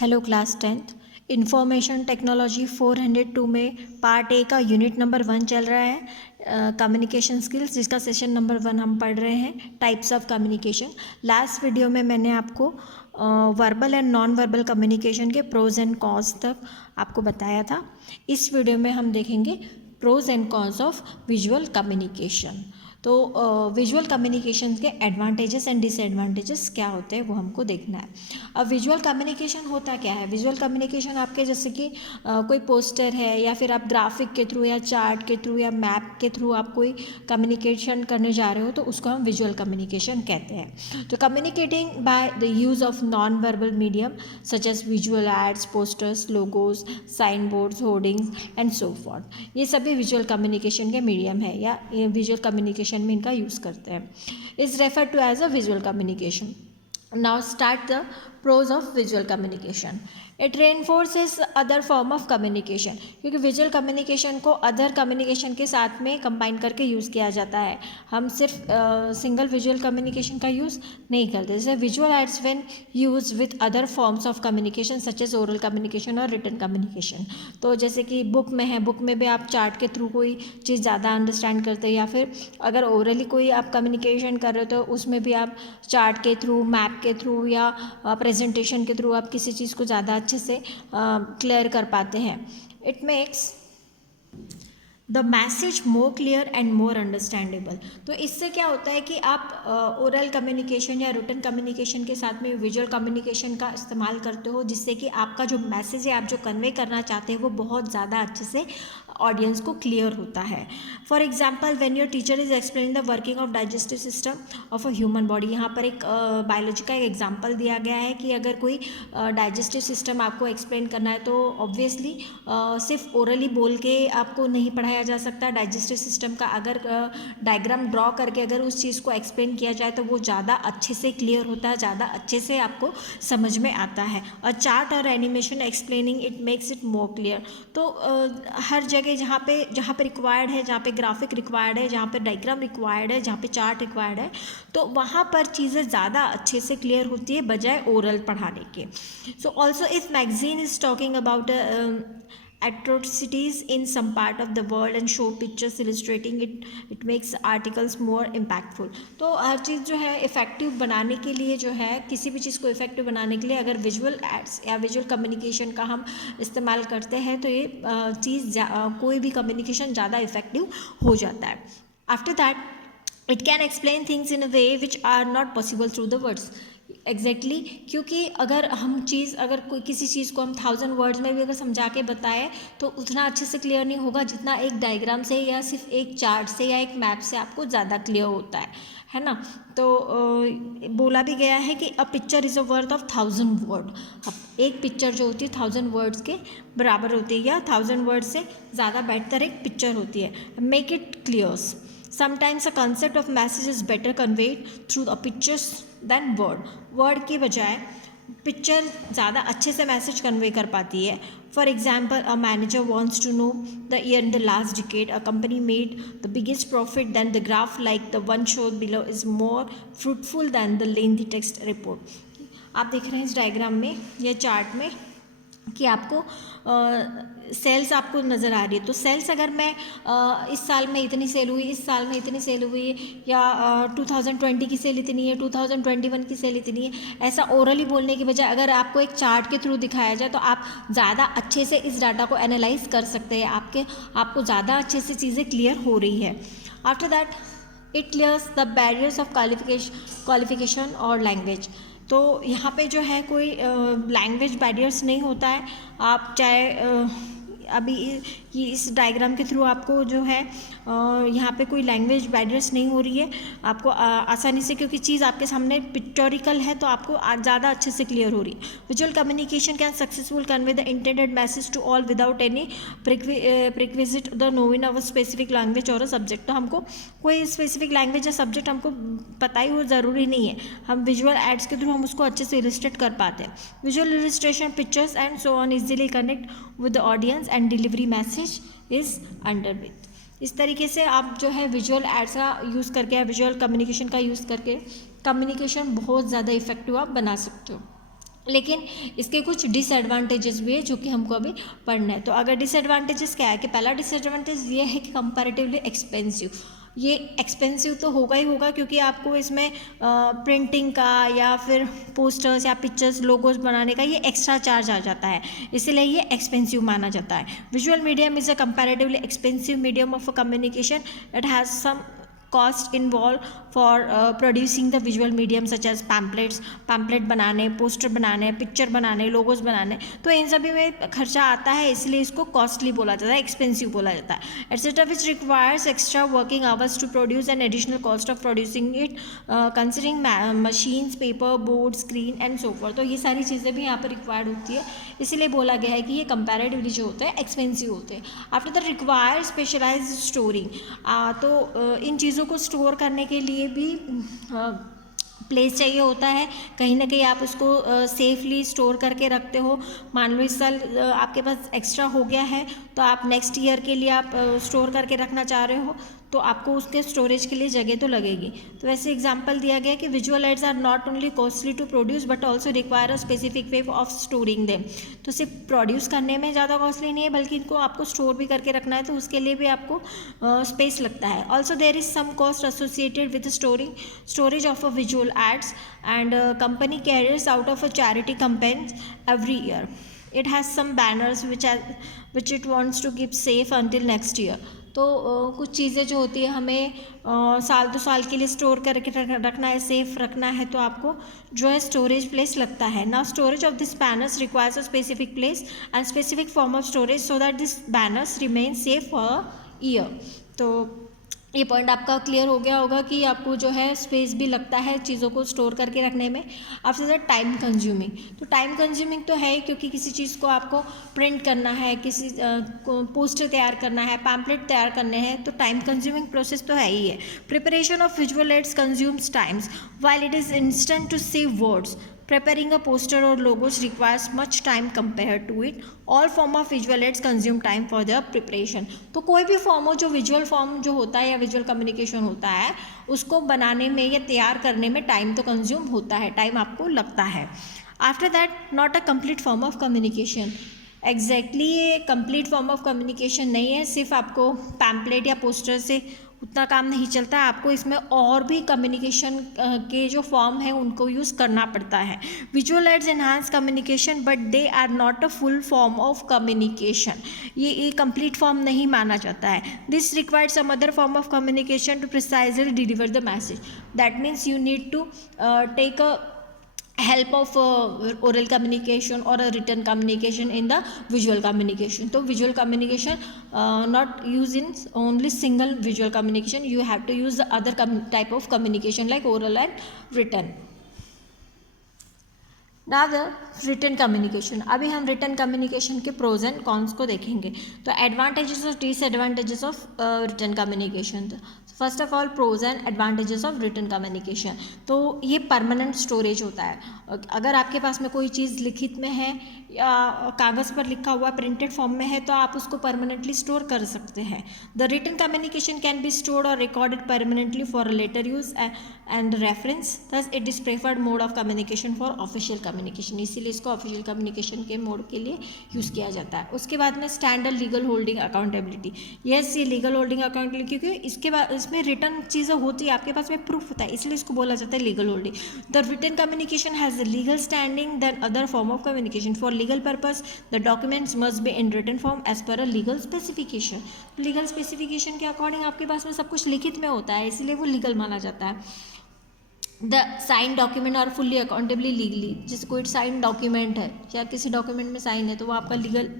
Hello class 10th information technology 402 में part A का unit number 1 चल रहा है कम्युनिकेशन स्किल्स, जिसका सेशन नंबर 1 हम पढ़ रहे हैं types of communication. Last video में मैंने आपको verbal and non verbal communication के प्रोज एंड कॉन्स तक आपको बताया था। इस वीडियो में हम देखेंगे pros and cons of visual communication. तो विजुअल कम्युनिकेशन के एडवांटेजेस एंड डिसएडवांटेजेस क्या होते हैं वो हमको देखना है। अब विजुअल कम्युनिकेशन होता क्या है? विजुअल कम्युनिकेशन आपके जैसे कि कोई पोस्टर है या फिर आप ग्राफिक के थ्रू या चार्ट के थ्रू या मैप के थ्रू आप कोई कम्युनिकेशन करने जा रहे हो तो उसको हम विजुअल कम्युनिकेशन कहते हैं। तो communicating by the use of non verbal medium such as visual aids, posters, logos, sign boards, hoardings and so forth, ये सभी विजुअल कम्युनिकेशन के मीडियम है या विजुअल कम्युनिकेशन में इनका यूज़ करते हैं। Is refer to as a visual communication. Now start the pros of visual communication. It reinforces other form of communication, क्योंकि विजुअल कम्युनिकेशन को अदर कम्युनिकेशन के साथ में कंबाइन करके यूज़ किया जाता है। हम सिर्फ सिंगल विजुअल कम्युनिकेशन का यूज़ नहीं करते। जैसे visual aids when use with other forms of communication such as oral communication और रिटन कम्युनिकेशन। तो जैसे कि बुक में है, बुक में भी आप चार्ट के थ्रू कोई चीज़ ज़्यादा अंडरस्टैंड करते हैं, या फिर अगर ओरली कोई आप कम्युनिकेशन कर रहे हो तो उसमें भी आप चार्ट के थ्रू, मैप के थ्रू या प्रेजेंटेशन के थ्रू आप किसी चीज़ को ज़्यादा अच्छे से क्लियर कर पाते हैं। It makes the message more clear and more understandable. तो इससे क्या होता है कि आप ओरल कम्युनिकेशन या रिटन कम्युनिकेशन के साथ में विजुअल कम्युनिकेशन का इस्तेमाल करते हो, जिससे कि आपका जो मैसेज है, आप जो कन्वे करना चाहते हैं, वो बहुत ज़्यादा अच्छे से ऑडियंस को क्लियर होता है। For example when your teacher is explaining the working of digestive system of a human body. यहाँ पर एक बायोलॉजी का एक एग्जाम्पल दिया गया है कि अगर कोई डाइजेस्टिव सिस्टम आपको एक्सप्लेन करना है तो ऑब्वियसली सिर्फ ओरली बोल के आपको नहीं पढ़ाया जा सकता। डाइजेस्टिव सिस्टम का अगर डायग्राम ड्रॉ करके अगर उस चीज़ को एक्सप्लेन किया जाए तो वो ज़्यादा अच्छे से क्लियर होता है, ज़्यादा अच्छे से आपको समझ में आता है। और चार्ट और animation explaining it makes it more clear. तो हर जगह जहाँ पे रिक्वायर्ड है, जहाँ पे ग्राफिक रिक्वायर्ड है, जहाँ पे डायग्राम रिक्वायर्ड है, जहाँ पे चार्ट रिक्वायर्ड है, तो वहाँ पर चीज़ें ज़्यादा अच्छे से क्लियर होती है बजाय ओरल पढ़ाने के। So also if magazine is talking about atrocities in some part of the world and show pictures illustrating it makes articles more impactful। तो हर चीज़ जो है इफ़ेक्टिव बनाने के लिए, जो है किसी भी चीज़ को इफ़ेक्टिव बनाने के लिए अगर विजुअल एड्स या विजुअल कम्युनिकेशन का हम इस्तेमाल करते हैं तो ये चीज़ कोई भी कम्युनिकेशन ज़्यादा इफ़ेक्टिव हो जाता है। After that it can explain things in a way which are not possible through the words. Exactly क्योंकि अगर अगर कोई किसी चीज़ को हम 1000 वर्ड्स में भी अगर समझा के बताएं तो उतना अच्छे से क्लियर नहीं होगा जितना एक डायग्राम से या सिर्फ एक चार्ट से या एक मैप से आपको ज़्यादा क्लियर होता है ना। तो बोला भी गया है कि a picture is a worth of 1000 word. अब एक पिक्चर जो होती है 1000 वर्ड्स के बराबर होती है, या 1000 वर्ड से ज़्यादा बेहतर एक पिक्चर होती है। Make it clears. Sometimes a concept of message is better conveyed through the pictures than word। Word के बजाय पिक्चर ज़्यादा अच्छे से मैसेज कन्वे कर पाती है। For example a manager wants to know the year in the last decade, a company made the biggest profit then the graph like the one showed below is more fruitful than the lengthy text report. आप देख रहे हैं इस diagram में या chart में कि आपको सेल्स आपको नज़र आ रही है। तो सेल्स अगर मैं इस साल में इतनी सेल हुई, इस साल में इतनी सेल हुई, या 2020 की सेल इतनी है, 2021 की सेल इतनी है, ऐसा ओरली बोलने की बजाय अगर आपको एक चार्ट के थ्रू दिखाया जाए तो आप ज़्यादा अच्छे से इस डाटा को एनालाइज कर सकते हैं। आपको ज़्यादा अच्छे से चीज़ें क्लियर हो रही है। After that it clears the barriers of qualification और लैंग्वेज। तो यहाँ पे जो है कोई लैंग्वेज बैरियर्स नहीं होता है। आप चाहे अभी इस डायग्राम के थ्रू आपको जो है यहाँ पे कोई लैंग्वेज बैरियर्स नहीं हो रही है। आपको आसानी से, क्योंकि चीज़ आपके सामने पिक्टोरिकल है तो आपको ज़्यादा अच्छे से क्लियर हो रही है। Visual communication can successful convey the intended message to all without any prerequisite the knowing of a specific language or a subject. तो हमको कोई स्पेसिफिक लैंग्वेज या सब्जेक्ट हमको पता ही हो ज़रूरी नहीं है, हम विजुअल एड्स के थ्रू हम उसको अच्छे से इलिस्ट्रेट कर पाते हैं। Visual illustration, pictures and so on easily connect with the audience and delivery message is अंडरविथ। इस तरीके से आप जो है विजुअल एड्स का यूज़ करके या विजुअल कम्युनिकेशन का यूज़ करके कम्युनिकेशन बहुत ज़्यादा इफेक्टिव आप बना सकते हो। लेकिन इसके कुछ डिसएडवांटेजेस भी है जो कि हमको अभी पढ़ना है। तो अगर डिसएडवांटेजेस क्या है कि पहला डिसएडवांटेज ये है कि कंपैरेटिवली एक्सपेंसिव। ये एक्सपेंसिव तो होगा ही होगा क्योंकि आपको इसमें प्रिंटिंग का या फिर पोस्टर्स या पिक्चर्स लोगोज बनाने का ये एक्स्ट्रा चार्ज आ जाता है, इसीलिए ये एक्सपेंसिव माना जाता है। Visual medium is a comparatively expensive medium of communication. It has some cost involve for producing the visual medium such as pamphlet बनाने, पोस्टर बनाने, पिक्चर बनाने, लोगोज बनाने, तो इन सभी में खर्चा आता है, इसलिए इसको कॉस्टली बोला जाता है, एक्सपेंसिव बोला जाता है। Etcetera which requires extra working hours to produce an additional cost of producing it considering machines, paper, board, screen and so forth. तो ये सारी चीज़ें भी यहाँ पर रिक्वायर्ड होती है, इसीलिए बोला गया है कि ये कंपैरेटिवली जो होते हैं एक्सपेंसिव होते हैं। After the require specialised storing, तो इन चीज़ों को स्टोर करने के लिए भी प्लेस चाहिए होता है, कहीं ना कहीं आप उसको सेफली स्टोर करके रखते हो। मान लो इस साल आपके पास एक्स्ट्रा हो गया है तो आप नेक्स्ट ईयर के लिए आप स्टोर करके रखना चाह रहे हो, तो आपको उसके स्टोरेज के लिए जगह तो लगेगी। तो वैसे एग्जांपल दिया गया कि visual aids are not only costly to produce but also require a specific way of storing them. तो सिर्फ प्रोड्यूस करने में ज़्यादा कॉस्टली नहीं है बल्कि इनको आपको स्टोर भी करके रखना है, तो उसके लिए भी आपको स्पेस लगता है। Also there is some cost associated with storage of a visual aids and company carriers out of a charity campaigns every year. It has some banners which it wants to keep safe until next year. तो कुछ चीज़ें जो होती है हमें साल 2 साल के लिए स्टोर करके रखना है, सेफ रखना है, तो आपको जो है स्टोरेज प्लेस लगता है। Now storage of this banners requires a specific place and specific form of storage so that this banners remain safe for a year. तो ये पॉइंट आपका क्लियर हो गया होगा कि आपको जो है स्पेस भी लगता है चीज़ों को स्टोर करके रखने में। आफ्टर दैट टाइम कंज्यूमिंग, तो टाइम कंज्यूमिंग तो है क्योंकि किसी चीज़ को आपको प्रिंट करना है, किसी पोस्टर तैयार करना है, पैम्पलेट तैयार करने हैं, तो टाइम कंज्यूमिंग प्रोसेस तो है ही है। Preparation of visual aids consumes times while it is instant to save words. Preparing a poster or logos requires much time compared to it. All form of visual aids consume time for their preparation. तो कोई भी form हो, जो visual form जो होता है या visual communication होता है, उसको बनाने में या तैयार करने में टाइम तो कंज्यूम होता है, टाइम आपको लगता है। After that not a complete form of communication. Exactly ये कंप्लीट फॉर्म ऑफ कम्युनिकेशन नहीं है, सिर्फ आपको पैम्पलेट या पोस्टर से उतना काम नहीं चलता है, आपको इसमें और भी कम्युनिकेशन के जो फॉर्म है उनको यूज़ करना पड़ता है। Visual aids enhance communication but they are not a full form of communication. ये कंप्लीट फॉर्म नहीं माना जाता है। This required some other form of communication to precisely deliver the message. That means you need to take a help of oral communication or a written communication in the visual communication. So visual communication not used in only single visual communication, you have to use the other type of communication like oral and written. Now the written communication, अभी हम written communication के pros and cons को देखेंगे। तो advantages और disadvantages of written communication। First of all pros and advantages of written communication. तो ये permanent storage होता है। अगर आपके पास में कोई चीज़ लिखित में है या कागज़ पर लिखा हुआ प्रिंटेड फॉर्म में है तो आप उसको परमानेंटली स्टोर कर सकते हैं। The written communication can be stored or recorded permanently for later use and reference, thus it is preferred mode of communication for official communication, इसीलिए इसको ऑफिशियल कम्युनिकेशन के मोड के लिए यूज़ किया जाता है। उसके बाद में standard legal holding accountability. Yes, ये लीगल होल्डिंग अकाउंटेबिलिटी क्योंकि इसके बाद इसमें रिटर्न चीज़ें होती है, आपके पास में प्रूफ होता है, इसलिए इसको बोला जाता है legal holding. The written communication has legal standing then other form of communication. For legal purpose the documents must be in written form as per a legal specification. Legal specification के according आपके पास में सब कुछ लिखित में होता है, इसलिए वो लीगल माना जाता है। द साइन डॉक्यूमेंट और फुल्ली अकाउंटेबली लीगली, जैसे कोई साइन डॉक्यूमेंट है या किसी डॉक्यूमेंट में साइन है तो वो आपका लीगल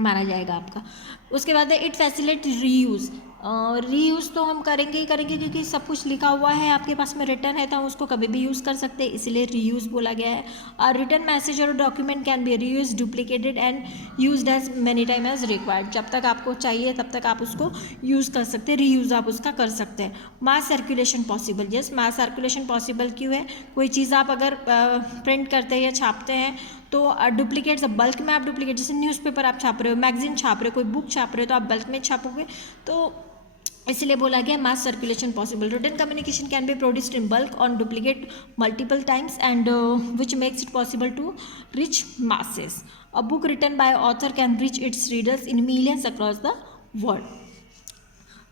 माना जाएगा आपका। उसके बाद इट फैसिलिटेट रीयूज़। रीयूज़ तो हम करेंगे ही करेंगे क्योंकि सब कुछ लिखा हुआ है आपके पास में रिटर्न है तो हम उसको कभी भी यूज़ कर सकते हैं, इसीलिए रीयूज़ बोला गया है। और रिटर्न मैसेज और document can be reuse, duplicated and used as many time as required. जब तक आपको चाहिए तब तक आप उसको यूज़ कर सकते हैं, रीयूज़ आप उसका कर सकते हैं। मास सर्कुलेशन पॉसिबल। यस, मास सर्कुलेशन पॉसिबल क्यों है? कोई चीज़ आप अगर प्रिंट करते हैं या छापते हैं तो डुप्लीकेट्स बल्क में आप डुप्लीकेट, जैसे न्यूज़पेपर आप छाप रहे हो, मैगजीन छाप रहे हो, कोई बुक छाप रहे हो तो आप बल्क में छापोगे तो इसलिए बोला गया mass circulation possible. Written communication can be produced in bulk on duplicate multiple times and which makes it possible to reach masses. A book written by author can reach its readers in millions across the world.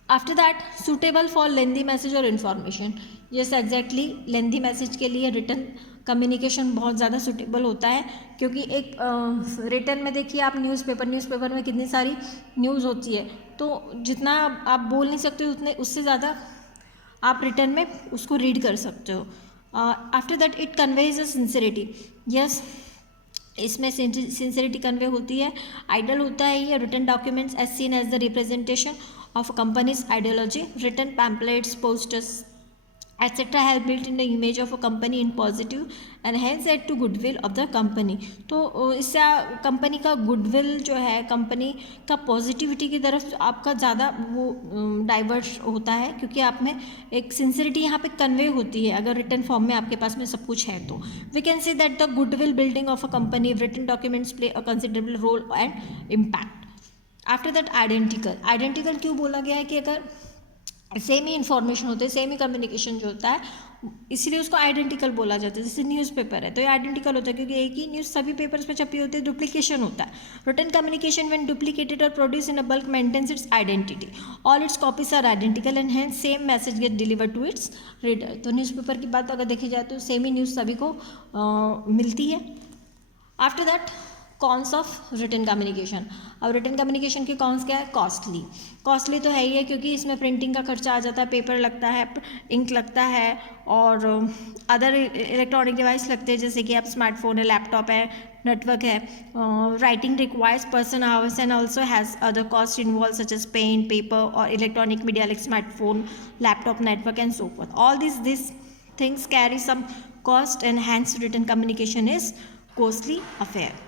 After that, suitable for lengthy message or information. Yes, exactly. lengthy message के लिए written communication बहुत ज़्यादा suitable होता है, क्योंकि एक return में देखिए आप न्यूज़पेपर में कितनी सारी न्यूज़ होती है, तो जितना आप बोल नहीं सकते उतने उससे ज़्यादा आप रिटर्न में उसको रीड कर सकते हो. After that it conveys a sincerity. Yes, इसमें सिंसिरिटी कन्वे होती है. आइडल होता है ये written documents as seen as the representation of company's ideology. Written pamphlets, posters etc. have built in the image of a company in positive and hence add to goodwill of the company. तो इससे company का goodwill जो है, company का positivity की तरफ आपका ज़्यादा वो डाइवर्ट होता है, क्योंकि आप में एक सिंसिरिटी यहाँ पे कन्वे होती है अगर रिटन फॉर्म में आपके पास में सब कुछ है तो. We can see that the goodwill building of a company written documents play a considerable role and impact. After that identical क्यों बोला गया है कि अगर सेम ही इन्फॉर्मेशन होते हैं, सेम ही कम्युनिकेशन जो होता है, इसीलिए उसको आइडेंटिकल बोला जाता है. जैसे न्यूज़पेपर है तो ये आइडेंटिकल होता है क्योंकि एक ही न्यूज़ सभी पेपर्स पे छपी होती है, डुप्लीकेशन होता है. रिटन कम्युनिकेशन व्हेन डुप्लीकेटेड और produce in a bulk maintains its identity. All its copies are identical and hence same message get deliver to its reader. तो न्यूज़पेपर की बात अगर देखी जाए तो सेम ही न्यूज़ सभी को मिलती है. After that cons of written communication. अब रिटन कम्युनिकेशन के कॉन्स क्या है? कॉस्टली तो है ही है, क्योंकि इसमें प्रिंटिंग का खर्चा आ जाता है, पेपर लगता है, इंक लगता है और अदर इलेक्ट्रॉनिक डिवाइस लगते हैं, जैसे कि आप स्मार्टफोन है, लैपटॉप है, नेटवर्क है. Writing requires person hours and also has other cost involve such as pen, paper or electronic media like smartphone, laptop, network and so forth. All this things carry some cost and hence written communication is costly affair.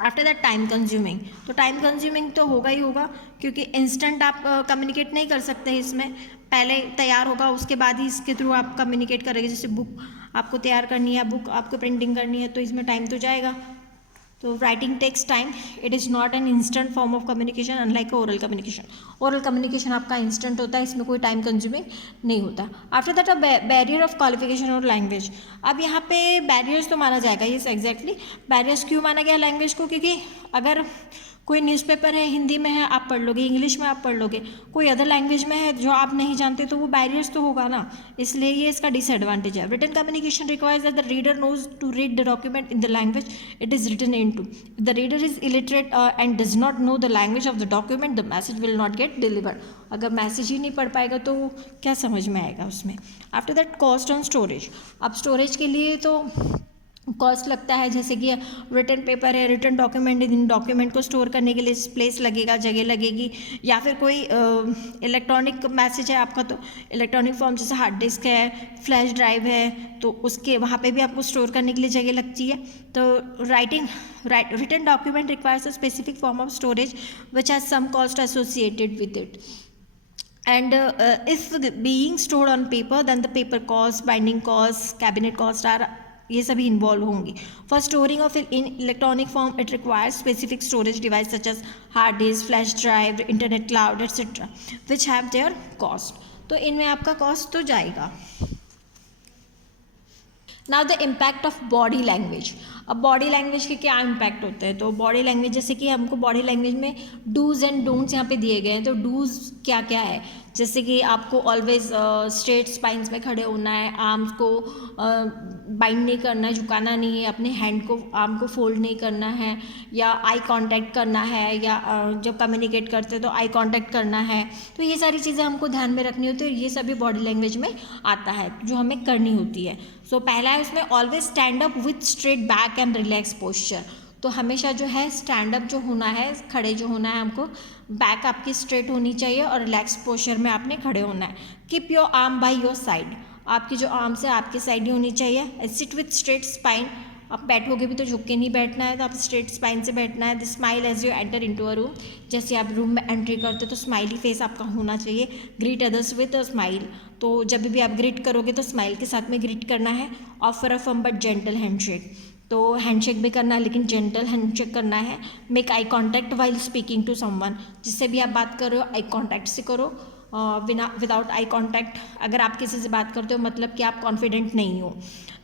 After that time consuming. तो time consuming तो होगा ही होगा, क्योंकि instant आप communicate नहीं कर सकते. इसमें पहले तैयार होगा, उसके बाद ही इसके थ्रू आप कम्युनिकेट करेंगे. जैसे बुक आपको तैयार करनी है, बुक आपको प्रिंटिंग करनी है, तो इसमें टाइम तो जाएगा. तो writing takes time. It is not an instant form of communication unlike oral communication. Oral communication आपका इंस्टेंट होता है, इसमें कोई टाइम कंज्यूमिंग नहीं होता. After that a barrier of qualification और लैंग्वेज. अब यहाँ पे बैरियर्स तो माना जाएगा. Yes, exactly. बैरियर्स क्यों माना गया लैंग्वेज को? क्योंकि अगर कोई न्यूज़पेपर है, हिंदी में है आप पढ़ लोगे, इंग्लिश में आप पढ़ लोगे, कोई अदर लैंग्वेज में है जो आप नहीं जानते, तो वो बैरियर्स तो होगा ना, इसलिए ये इसका डिसएडवांटेज है. Written communication requires that the reader knows to read the document in the language it is written in to. The reader is illiterate and does not know the language of the document, the message will not get delivered. अगर message ही नहीं पढ़ पाएगा तो क्या समझ में आएगा उसमें. After that cost on storage. अब स्टोरेज के लिए तो कॉस्ट लगता है, जैसे कि रिटन पेपर है, रिटन डॉक्यूमेंट, इन डॉक्यूमेंट को स्टोर करने के लिए प्लेस लगेगा, जगह लगेगी. या फिर कोई इलेक्ट्रॉनिक मैसेज है आपका, तो इलेक्ट्रॉनिक फॉर्म जैसे हार्ड डिस्क है, फ्लैश ड्राइव है, तो उसके वहाँ पे भी आपको स्टोर करने के लिए जगह लगती है. तो written document requires a specific form of storage which has some cost associated with it. And if being stored on paper, then the paper cost, binding costs, cabinet cost are ये सभी involve होंगी. For storing of in electronic form it requires specific storage device such as hard disk, flash drive, internet cloud etcetera which have their cost. तो इनमें आपका cost तो जाएगा. Now the impact of body language. अब body language के क्या impact होते हैं? तो बॉडी लैंग्वेज, जैसे कि हमको बॉडी लैंग्वेज में डूज एंड डोंट्स यहाँ पे दिए गए हैं. तो डूज क्या क्या है? जैसे कि आपको ऑलवेज स्ट्रेट स्पाइंस में खड़े होना है, आर्म्स को बाइंड नहीं करना है, झुकाना नहीं है, अपने हैंड को, आर्म को फोल्ड नहीं करना है, या आई कांटेक्ट करना है, या जब कम्युनिकेट करते हैं तो आई कांटेक्ट करना है. तो ये सारी चीज़ें हमको ध्यान में रखनी होती है. ये सभी बॉडी लैंग्वेज में आता है जो हमें करनी होती है. सो पहला है उसमें always stand up with straight back and relax posture. तो हमेशा जो है स्टैंड अप जो होना है, खड़े जो होना है, हमको बैक आपकी स्ट्रेट होनी चाहिए और रिलैक्स पोस्चर में आपने खड़े होना है. Keep your arm by your side. आपकी जो आर्म्स है आपके साइड ही होनी चाहिए. Sit with straight spine. आप बैठोगे भी तो झुक के नहीं बैठना है, तो आप स्ट्रेट स्पाइन से बैठना है. The smile as you enter into a room. जैसे आप रूम में एंट्री करते तो स्माइली फेस आपका होना चाहिए. Greet others with a smile. तो जब भी आप ग्रीट करोगे तो स्माइल के साथ में ग्रीट करना है. Offer a firm but gentle handshake. तो हैंडशेक भी करना है लेकिन जेंटल हैंडशेक करना है. Make eye contact while speaking to someone. जिससे भी आप बात कर रहे हो आई कॉन्टैक्ट से करो. बिना विदाउट आई कॉन्टैक्ट, अगर आप किसी से बात करते हो मतलब कि आप कॉन्फिडेंट नहीं हो.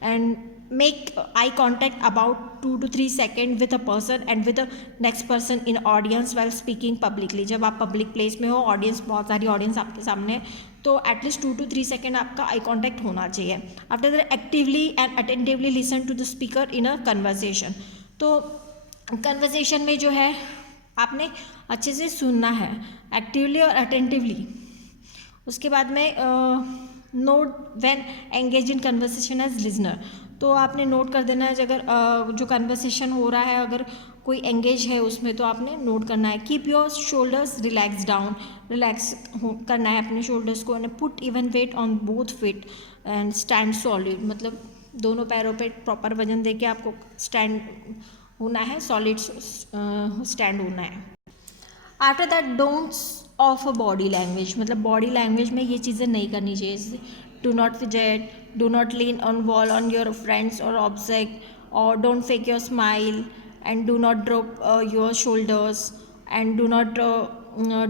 And make eye contact about 2 to 3 seconds with a person and with the next person in audience while speaking publicly. जब आप पब्लिक प्लेस में हो, ऑडियंस बहुत सारी ऑडियंस आपके सामने है, तो एटलीस्ट 2 to 3 सेकेंड आपका आई कॉन्टैक्ट होना चाहिए. After that actively and attentively listen to the speaker in a conversation. तो कन्वर्सेशन में जो है आपने अच्छे से सुनना है, एक्टिवली और अटेंटिवली. उसके बाद में note when engage in conversation as listener. तो आपने नोट कर देना है अगर जो कन्वर्सेशन हो रहा है अगर कोई एंगेज है उसमें तो आपने नोट करना है. Keep your shoulders relax down, relax करना है अपने शोल्डर्स को. And put even weight on both feet and stand solid, मतलब दोनों पैरों पे प्रॉपर वजन दे के आपको स्टैंड होना है, सॉलिड स्टैंड होना है. After that don'ts of a body language, मतलब बॉडी लैंग्वेज में ये चीज़ें नहीं करनी चाहिए. जैसे do not fidget, do not lean on wall on your friends or object, or don't fake your smile, and do not drop your shoulders, and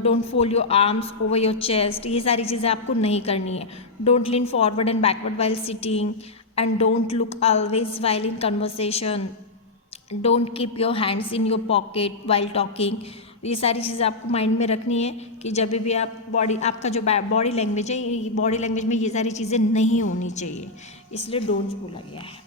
don't fold your arms over your chest. ये सारी चीज़ें आपको नहीं करनी है. don't lean forward and backward while sitting, and don't look always while in conversation. don't keep your hands in your pocket while talking. ये सारी चीज़ें आपको माइंड में रखनी है कि जब भी आप आपका जो बॉडी लैंग्वेज है, बॉडी लैंग्वेज में ये सारी चीज़ें नहीं होनी चाहिए, इसलिए डोंट्स बोला गया है.